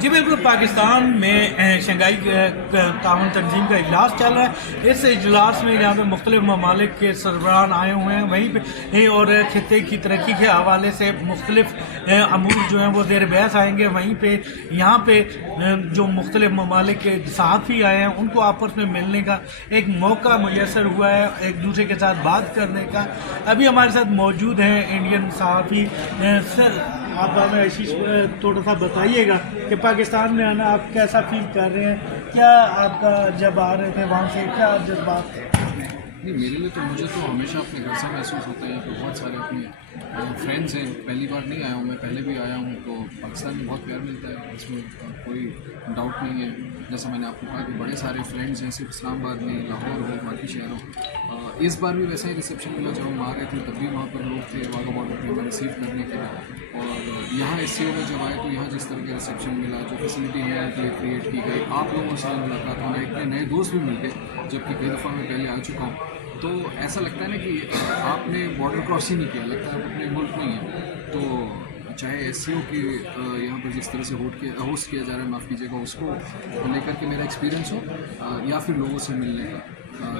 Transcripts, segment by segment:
जी बिल्कुल, पाकिस्तान में शंघाई ताउन तंजीम का इजलास चल रहा है। इस इजलास में यहाँ पे मुख्तलिफ ममालिक के सरबराह आए हुए हैं वहीं पे, और खित्ते की तरक्की के हवाले से मुख्तलिफ अमूर जो हैं वो ज़ेर बहस आएंगे। वहीं पे यहाँ पे जो मुख्तलिफ ममालिक के सहाफ़ी आए हैं उनको आपस में मिलने का एक मौका मुयसर हुआ है, एक दूसरे के साथ बात करने का। अभी हमारे साथ मौजूद हैं इंडियन सहाफ़ी। सर, आप हमें आशीष थोड़ा सा बताइएगा कि पाकिस्तान में आना आप कैसा फील कर रहे हैं, क्या आपका जब आ रहे थे वहाँ से क्या जज्बात थे? नहीं, मेरे लिए तो मुझे तो हमेशा अपने घर से महसूस होता है। यहाँ पे बहुत सारे अपने फ्रेंड्स हैं। पहली बार नहीं आया हूँ मैं, पहले भी आया हूँ, तो पाकिस्तान में बहुत प्यार मिलता है, इसमें कोई डाउट नहीं है। जैसा मैंने आपको कहा कि बड़े सारे फ्रेंड्स हैं, सिर्फ इस्लामाबाद में, लाहौर हो, बाकी शहरों। इस बार भी वैसा ही रिसेप्शन मिला, जब हम आ रहे थे तब भी वहाँ पर लोग थे वाघा बॉर्डर पर हमें रिसीव करने के लिए। और यहाँ SCO में जब आए तो यहाँ जिस तरह के रिसेप्शन मिला, जो फैसिलिटी हमारे के लिए क्रिएट की गई, आप लोगों से मुलाकात होना, इतने नए दोस्त भी मिल गए जबकि कई दफ़ा मैं पहले आ चुका हूँ। तो ऐसा लगता है ना कि आपने बॉर्डर क्रॉस ही नहीं किया, लगता है आप अपने मुल्क में ही हैं। तो चाहे SCO की यहाँ पर जिस तरह से होस्ट किया जा रहा है, माफ़ कीजिएगा, उसको लेकर के मेरा एक्सपीरियंस हो या फिर लोगों से मिलने का,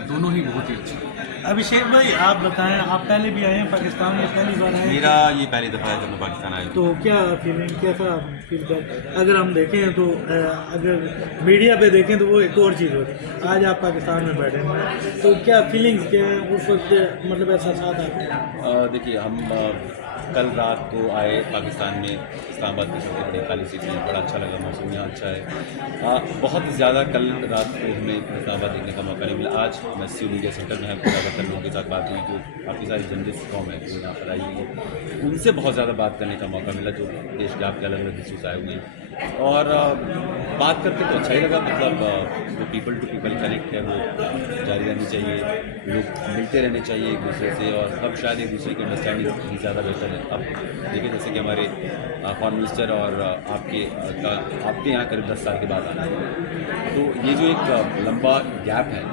दोनों ही बहुत ही अच्छे। अभिषेक भाई, आप बताएं, आप पहले भी आए हैं पाकिस्तान में, पहली बार आए? मेरा ये पहली दफ़ा है जब मैं पाकिस्तान आया। तो क्या फीलिंग, कैसा फीडबैक? अगर हम देखें तो अगर मीडिया पे देखें तो वो एक और चीज़ होती है, आज आप पाकिस्तान में बैठे हैं तो क्या फीलिंग्स क्या हैं उस वक्त, मतलब एहसास आते? देखिए, हम कल रात को आए पाकिस्तान में, इस्लामाबाद की सबसे बड़ी खाली सिटी है, बड़ा अच्छा लगा, मौसम यहाँ अच्छा है। बहुत ज़्यादा कल रात को हमें इस्लामाबाद देखने का मौका नहीं मिला। आज मैं SCO मीडिया सेंटर में ज़्यादातर लोगों के साथ बात हुई, जो काफ़ी सारी जर्नलिस्ट कॉम है जो यहाँ पर आई हुई है, उनसे बहुत ज़्यादा बात करने का मौका मिला, जो देश के आपके अलग अलग हिस्सों से आए हुए हैं। और बात करके तो अच्छा ही लगा, मतलब जो पीपल टू पीपल कनेक्ट है वो जारी रहनी चाहिए, लोग मिलते रहने चाहिए एक दूसरे से, और अब शायद एक दूसरे की अंडरस्टैंडिंग ज़्यादा बेहतर है। अब देखिए, जैसे कि हमारे फॉरेन मिनिस्टर और आपके यहाँ करीब 10 साल के बाद आना है, तो ये जो एक लंबा गैप है,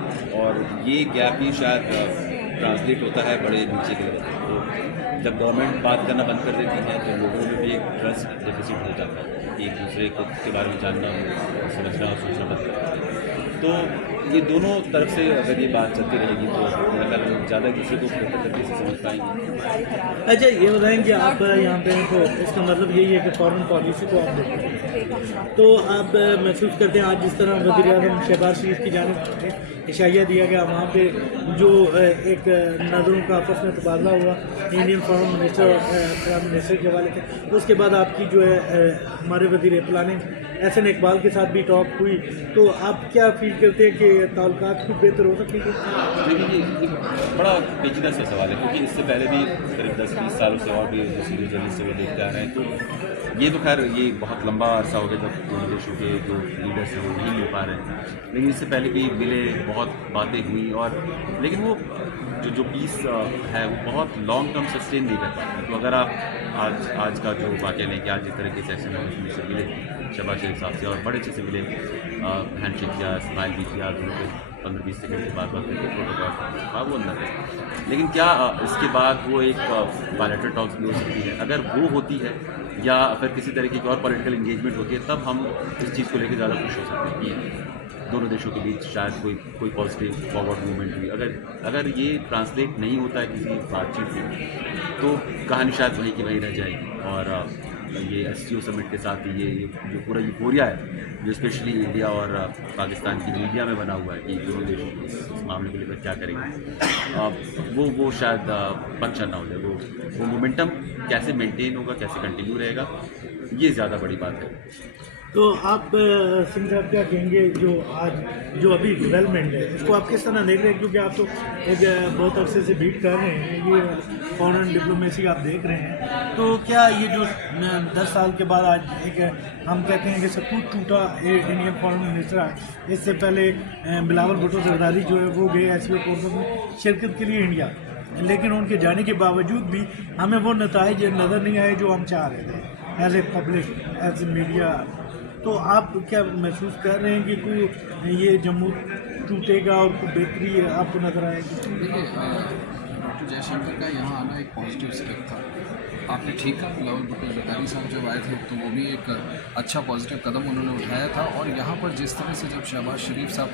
और ये गैप ही शायद ट्रांसलेट होता है बड़े नीचे के लेवल पर। तो जब गवर्नमेंट बात करना बंद कर देती है तो लोगों में भी एक ट्रस्ट डेफिसिट हो जाता है, एक दूसरे को के बारे में जानना, समझना और सोचना बंद कर देते हैं। तो ये दोनों तरफ से अगर ये बात चलती रहेगी तो मेरा ख्याल है ज़्यादा किसी को बेहतर तरीके से समझ पाएंगे। अच्छा, ये बताएं कि आप यहाँ पे हैं तो इसका मतलब यही है कि फॉरेन पॉलिसी को आप देखते हैं, तो आप महसूस करते हैं आज जिस तरह वज़ीर आज़म शहबाज शरीफ की जानिब इशारा दिया गया, वहाँ पे जो एक नज़रों का आपस में तबादला हुआ इंडियन फॉरेन मिनिस्टर और प्राइम मिनिस्टर के हवाले से, उसके बाद आपकी जो है हमारे वज़ीर प्लानिंग SN इकबाल के साथ भी टॉक हुई, तो आप क्या फील करते हैं कि ताल्लुकात खूब बेहतर हो सकेंगे? देखिए, ये बड़ा पेचीदा सा सवाल है, क्योंकि इससे पहले भी करीब 10-20 सालों से और भी सीरियस जर्नलिस्ट से देखते आ रहे हैं। तो ये तो खैर ये बहुत लंबा अरसा हो गया जब दोनों देशों के जो लीडर्स हैं वो नहीं मिल पा रहे हैं, लेकिन इससे पहले भी मिले, बहुत बातें हुई, और लेकिन वो जो पीस है वो बहुत लॉन्ग टर्म सस्टेन नहीं कर पाता। तो अगर आप आज का जो वाक़या लें कि आज जिस तरह के सेशन है उसमें मिले शहबाज शरीफ साहब से और बड़े अच्छे से मिले, हैंडशेक किया, स्माइल भी किया, दोनों 15-20 सेकंड के बाद करके प्रोटोकॉल था वो अंदर है। लेकिन क्या इसके बाद वो एक बायलैटरल टॉक्स भी हो सकती है? अगर वो होती है या फिर किसी तरीके की और पॉलिटिकल इंगेजमेंट होती है, तब हम इस चीज़ को लेकर ज़्यादा खुश हो सकते हैं कि दोनों देशों के बीच शायद कोई पॉजिटिव फॉरवर्ड मूवमेंट हुई। अगर ये ट्रांसलेट नहीं होता है किसी बातचीत में, तो कहानी शायद वहीं की वहीं रह जाएगी। और ये SCO समिट के साथ ये जो पूरा यूफोरिया है जो स्पेशली इंडिया और पाकिस्तान की मीडिया में बना हुआ है कि दोनों देशों इस मामले को लेकर क्या करेंगे, वो शायद पंक्चर ना हो जाए। वो मोमेंटम कैसे मेंटेन होगा, कैसे कंटिन्यू रहेगा, ये ज़्यादा बड़ी बात है। तो आप सिंह साहब क्या कहेंगे, जो अभी डेवलपमेंट है इसको आप किस तरह देख रहे हैं, क्योंकि आप तो एक बहुत अरसे से बीट कर रहे हैं, ये फॉरेन डिप्लोमेसी आप देख रहे हैं, तो क्या ये जो 10 साल के बाद आज एक हम कहते हैं कि सबूत टूटा इंडियन फॉरेन मिनिस्टर है, इससे पहले बिलावल भुट्टो जरदारी जो है वो गए SCO कॉन्फ्रेंस में शिरकत के लिए इंडिया, लेकिन उनके जाने के बावजूद भी हमें वो नताइज नज़र नहीं आए जो हम चाह रहे थे as a public, as a media. तो आप क्या महसूस कर रहे हैं कि कोई ये जम्मू टूटेगा और कोई बेहतरी आपको नज़र आएगी? देखिए, डॉक्टर जयशंकर का यहाँ आना एक पॉजिटिव स्टेप था। आपने ठीक कहा, बिलावल भुट्टो ज़रदारी साहब जब आए थे तो वो भी एक अच्छा पॉजिटिव कदम उन्होंने उठाया था। और यहाँ पर जिस तरह से जब शहबाज शरीफ साहब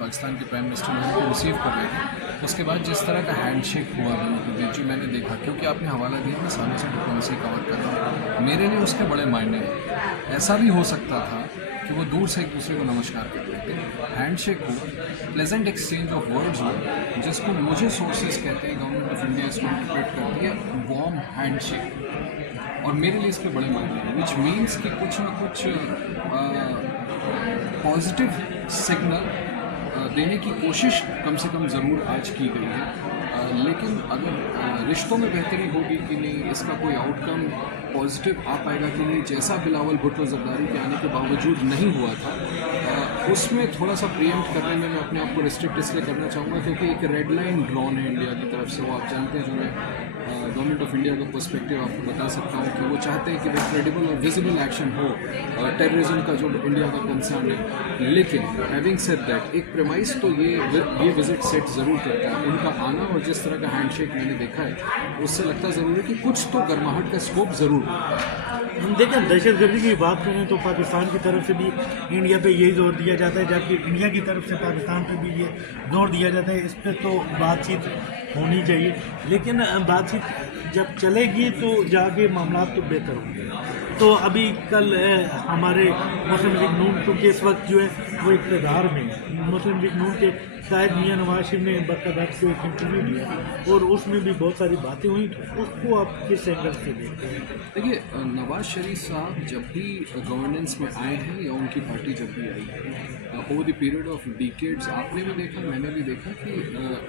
पाकिस्तान के प्राइम मिनिस्टर उनको रिसीव कर रहे थे, उसके बाद जिस तरह का हैंडशेक हुआ दोनों के बीच, जो मैंने देखा, क्योंकि आपने हवाला दिया, मैं सामने से डिप्लोमेसी कवर कर रहा हूँ, मेरे लिए उसके बड़े मायने हैं। ऐसा भी हो सकता था कि वो दूर से एक दूसरे को नमस्कार कर रहे थे, हैंडशेक हो, प्लेजेंट एक्सचेंज ऑफ वर्ड्स हो, जिसको मुझे सोर्सेज कहते हैं, गवर्नमेंट ऑफ इंडिया इसको इंटरप्रेट करती है वार्म हैंडशेक, और मेरे लिए इसके बड़े मायने हैं, विच मीन्स कि कुछ ना कुछ पॉजिटिव सिग्नल देने की कोशिश कम से कम ज़रूर आज की गई है। लेकिन अगर रिश्तों में बेहतरी होगी कि नहीं, इसका कोई आउटकम पॉजिटिव आ पाएगा कि नहीं, जैसा बिलावल भुट्टो ज़रदारी के आने के बावजूद नहीं हुआ था, उसमें थोड़ा सा प्रीएम्प्ट करने में मैं अपने आप को रिस्ट्रिक्ट इसलिए करना चाहूँगा क्योंकि एक रेड लाइन ड्रॉन है इंडिया की तरफ से। वो आप जानते हैं, जो मैं गवर्नमेंट ऑफ इंडिया का पर्सपेक्टिव आपको बता सकता हूँ कि वो चाहते हैं कि भाई क्रेडिबल और विजिबल एक्शन हो टेररिज्म का जो इंडिया का कंसर्न है। लेकिन हैविंग सेड दैट, एक प्रेमाइस तो ये विजिट सेट ज़रूर करता है। उनका आना और जिस तरह का हैंडशेक मैंने देखा है, उससे लगता ज़रूर है कि कुछ तो गर्माहट का स्कोप ज़रूर है। हम देखें, दहशतगर्दी की बात करें तो पाकिस्तान की तरफ से भी इंडिया पे यही जोर दिया जाता है, जबकि इंडिया की तरफ से पाकिस्तान पे भी ये जोर दिया जाता है। इस पर तो बातचीत होनी चाहिए, लेकिन बातचीत जब चलेगी तो जाके मामला तो बेहतर होंगे। तो अभी कल हमारे मुस्लिम लीग नून, क्योंकि इस वक्त जो है वो इक़्तिदार में है, मुस्लिम लीग नून के कायद मियां नवाज शरीफ ने बरकदार को एक इंटरव्यू दिया और उसमें भी बहुत सारी बातें हुई, तो उसको आप किस एंगल से देखते हैं? देखिए, नवाज शरीफ साहब जब भी गवर्नेंस में आए हैं या उनकी पार्टी जब भी आई है, over the period of decades, आपने भी देखा, मैंने भी देखा कि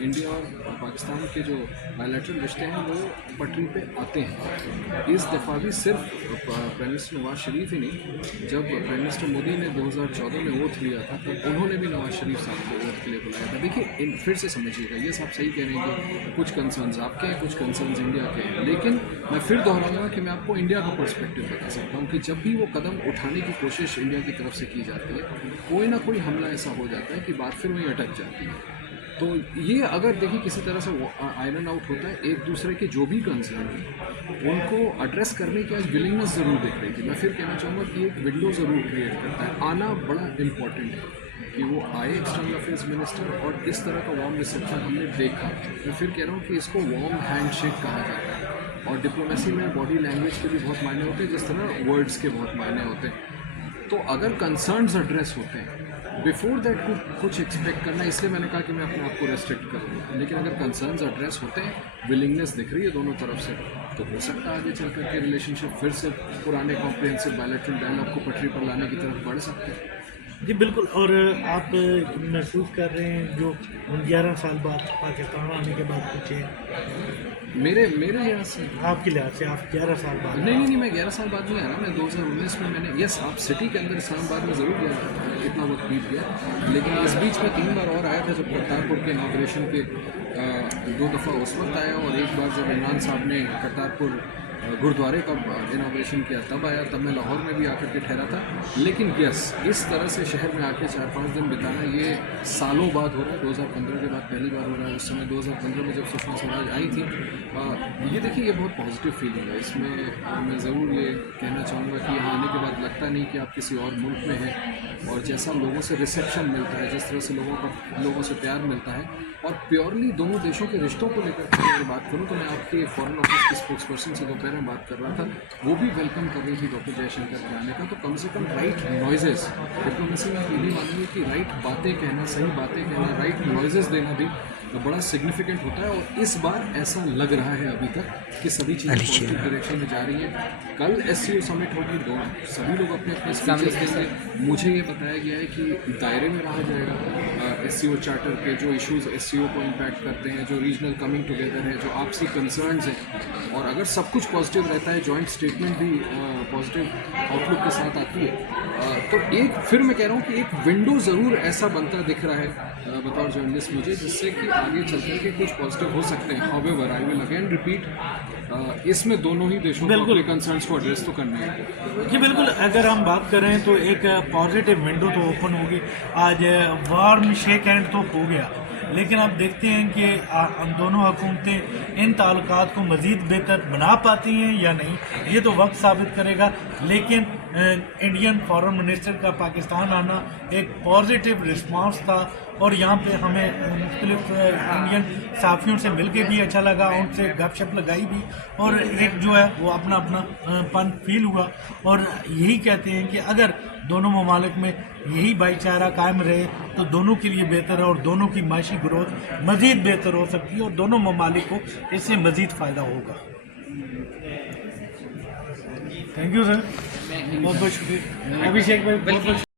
इंडिया और पाकिस्तान के जो बायलैटरल रिश्ते हैं वो पटरी पे आते हैं। इस दफ़ा भी सिर्फ प्राइम मिनिस्टर नवाज शरीफ ही नहीं, जब प्राइम मिनिस्टर मोदी ने 2014 में वोट लिया था तब उन्होंने भी नवाज शरीफ साहब को वोट के लिए बुलाया था। देखिए, फिर से समझिएगा, ये सब सही कह रहे हैं कि कुछ कंसर्न्स आपके हैं, कुछ कंसर्न्स इंडिया के हैं, लेकिन मैं फिर दोहराऊंगा कि मैं आपको इंडिया का पर्सपेक्टिव बता सकता हूँ कि जब भी वो कदम उठाने की कोशिश इंडिया की तरफ से की जाती है, कोई ना कोई हमला ऐसा हो जाता है कि बात फिर वहीं अटक जाती है। तो ये अगर देखिए किसी तरह से आयरन आउट होता है, एक दूसरे के जो भी कंसर्न है उनको एड्रेस करने की आज विलिंगनेस ज़रूर दिख रही थी। मैं फिर कहना चाहूँगा कि एक विंडो ज़रूर क्रिएट करता है, आना बड़ा इम्पॉर्टेंट है कि वो आए एक्सटर्नल अफेयर्स मिनिस्टर, और इस तरह का वार्म रिसेप्शन हमने देखा। मैं फिर कह रहा हूँ कि इसको वार्म हैंडशेक कहा जाता है, और डिप्लोमेसी में बॉडी लैंग्वेज के भी बहुत मायने होते हैं, जिस तरह वर्ड्स के बहुत मायने होते हैं। तो अगर कंसर्न्स एड्रेस होते हैं, बिफोर दैट कुछ एक्सपेक्ट करना, इसलिए मैंने कहा कि मैं अपने आप को रेस्ट्रिक्ट करूँगा। लेकिन अगर कंसर्न्स एड्रेस होते हैं, विलिंगनेस दिख रही है दोनों तरफ से, तो हो सकता है आगे चल करके रिलेशनशिप फिर से पुराने कॉम्प्रिहेंसिव बायलैटरल डायलॉग को पटरी पर लाने की तरफ बढ़ सकते हैं। जी बिल्कुल। और आप महसूस कर रहे हैं जो 11 साल बाद पाकिस्तान आने के बाद कुछ है मेरे लिहाज से, आपके लिहाज से, आप 11 साल बाद? नहीं, मैं 11 साल बाद नहीं आ रहा। मैं 2019 में मैंने, यस, आप सिटी के अंदर इस्लामाबाद में ज़रूर गया था, इतना वक्त बीत गया, लेकिन इस बीच में 3 बार और आया था। जब करतारपुर के इनाग्रेशन के 2 दफ़ा उस वक्त आया, और एक बार जब इमरान साहब ने करतारपुर गुरुद्वारे का इनाग्रेशन किया तब आया, तब मैं लाहौर में भी आकर के ठहरा था। लेकिन यस, इस तरह से शहर में आके 4-5 दिन बिताना ये सालों बाद हो रहा है। 2015 के बाद पहली बार हो रहा है। उस समय 2015 में जब सुषमा स्वराज आई थी, ये देखिए, ये बहुत पॉजिटिव फीलिंग है। इसमें मैं ज़रूर ये कहना चाहूँगा कि यहाँ आने के बाद लगता नहीं कि आप किसी और मुल्क में हैं, और जैसा लोगों से रिसेप्शन मिलता है, जिस तरह से लोगों से प्यार मिलता है, और प्योरली दोनों देशों के रिश्तों को लेकर अगर बात करूँ तो मैं आपके फॉरेन ऑफिस के स्पोक्स पर्सन से दोपहर में बात कर रहा था, वो भी वेलकम कर रही थी डॉक्टर जयशंकर के आने का। तो कम से कम राइट नॉइजेस, डिप्लोमेसी में ये भी मानिए कि राइट बातें कहना, सही बातें कहना, राइट नॉइजेस देना भी बड़ा सिग्निफिकेंट होता है। और इस बार ऐसा लग रहा है अभी तक कि सभी चीज़ें पॉजिटिव डायरेक्शन में जा रही हैं। कल SCO समिट होगी, सभी लोग अपने अपने स्पीचेस देंगे। मुझे ये बताया गया है कि दायरे में रहा जाएगा SCO चार्टर के जो इश्यूज़ SCO को इम्पैक्ट करते हैं, जो रीजनल कमिंग टुगेदर है, जो आपसी कंसर्न्स हैं, और अगर सब कुछ पॉजिटिव रहता है, जॉइंट स्टेटमेंट भी पॉजिटिव आउटलुक के साथ आती है, तो एक, फिर मैं कह रहा हूँ कि एक विंडो ज़रूर ऐसा बनता दिख रहा है बतौर जर्नलिस्ट मुझे, जिससे कि आगे चल कर के कुछ पॉजिटिव हो सकते हैं। However, I will again repeat, इसमें दोनों ही देशों को अपने कंसर्न्स को एड्रेस तो करना है। जी बिल्कुल। अगर हम बात करें तो एक पॉजिटिव विंडो तो ओपन होगी आज, वार्म शेक हैंड तो हो गया, लेकिन आप देखते हैं कि दोनों हुकूमतें इन ताल्लुकात को मज़ीद बेहतर बना पाती हैं या नहीं, ये तो वक्त साबित करेगा। लेकिन इंडियन फॉरेन मिनिस्टर का पाकिस्तान आना एक पॉजिटिव रिस्पांस था और यहाँ पे हमें मुख्तलिफ इंडियन साफ़ियों से मिल के भी अच्छा लगा, उनसे गपशप लगाई भी और एक जो है वो अपना अपना पन फील हुआ। और यही कहते हैं कि अगर दोनों ममालिक में यही भाईचारा कायम रहे तो दोनों के लिए बेहतर है और दोनों की माशी ग्रोथ मज़ीद बेहतर हो सकती है और दोनों ममालिक को इससे मज़ीद फ़ायदा होगा। थैंक यू सर, बहुत बहुत शुक्रिया। अभिषेक भाई, बहुत बहुत